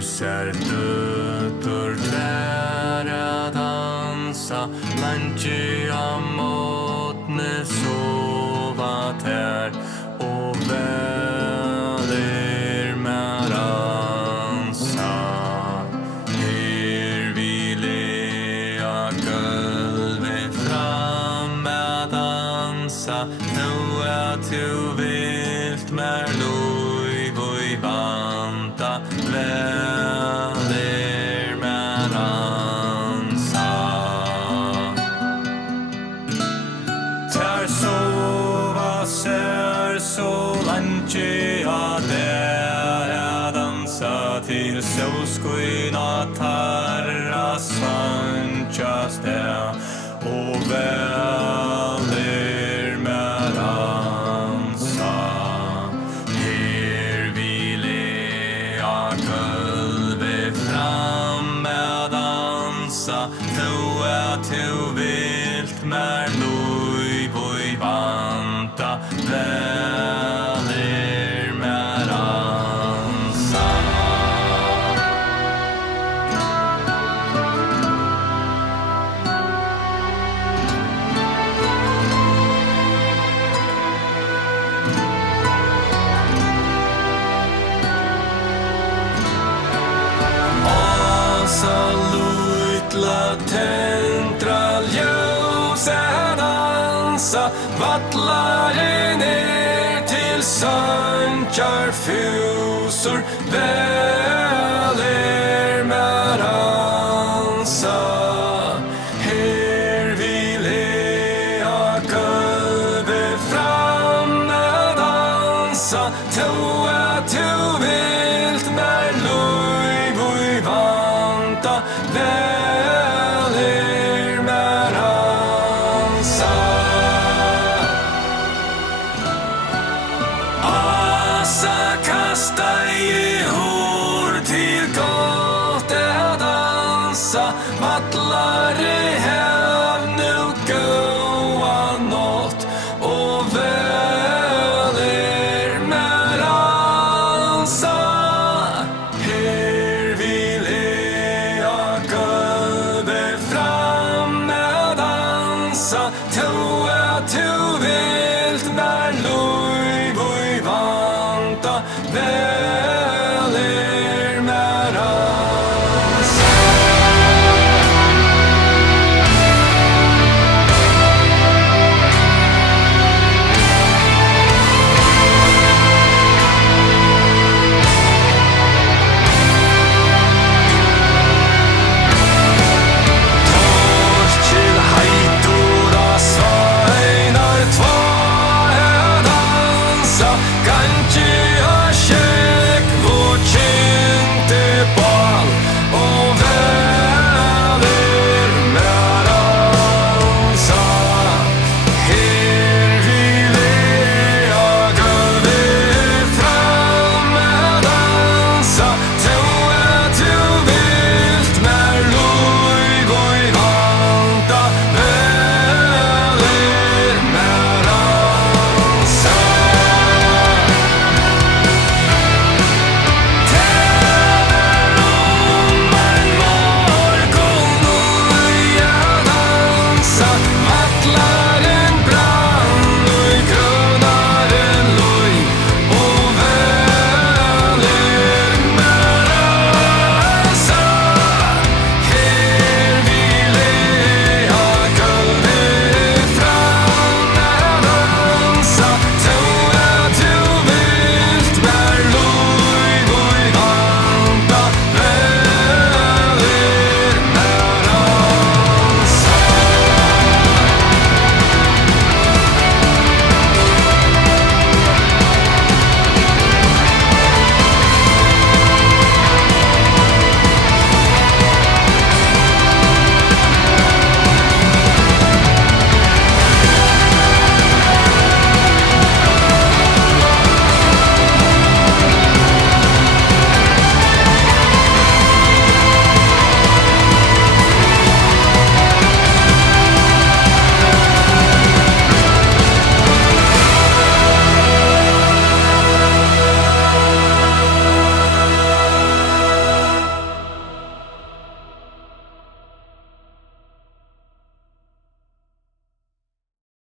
ser døtur tværa dansa Lantje av måtne sova tær Og veler med dansa Her vi lea gulvet fram med dansa Nå du vilt mer lov og I vanta Veler med dansa Tær sova ser så lantje av der dansa Til solskuina tarra sanchas der Og veler med dansa Her vi lea gulvet fram med dansa Nå du vilt mer lov og I vanta Veler med dansa Asa luitla tentra ljusa dansa Vattlar ner till sanchar fusor Veler med dansa Her vi lea gulvet fram med dansa Toa du vilt mer lov och I vanta Veler med dansa Asa kasta I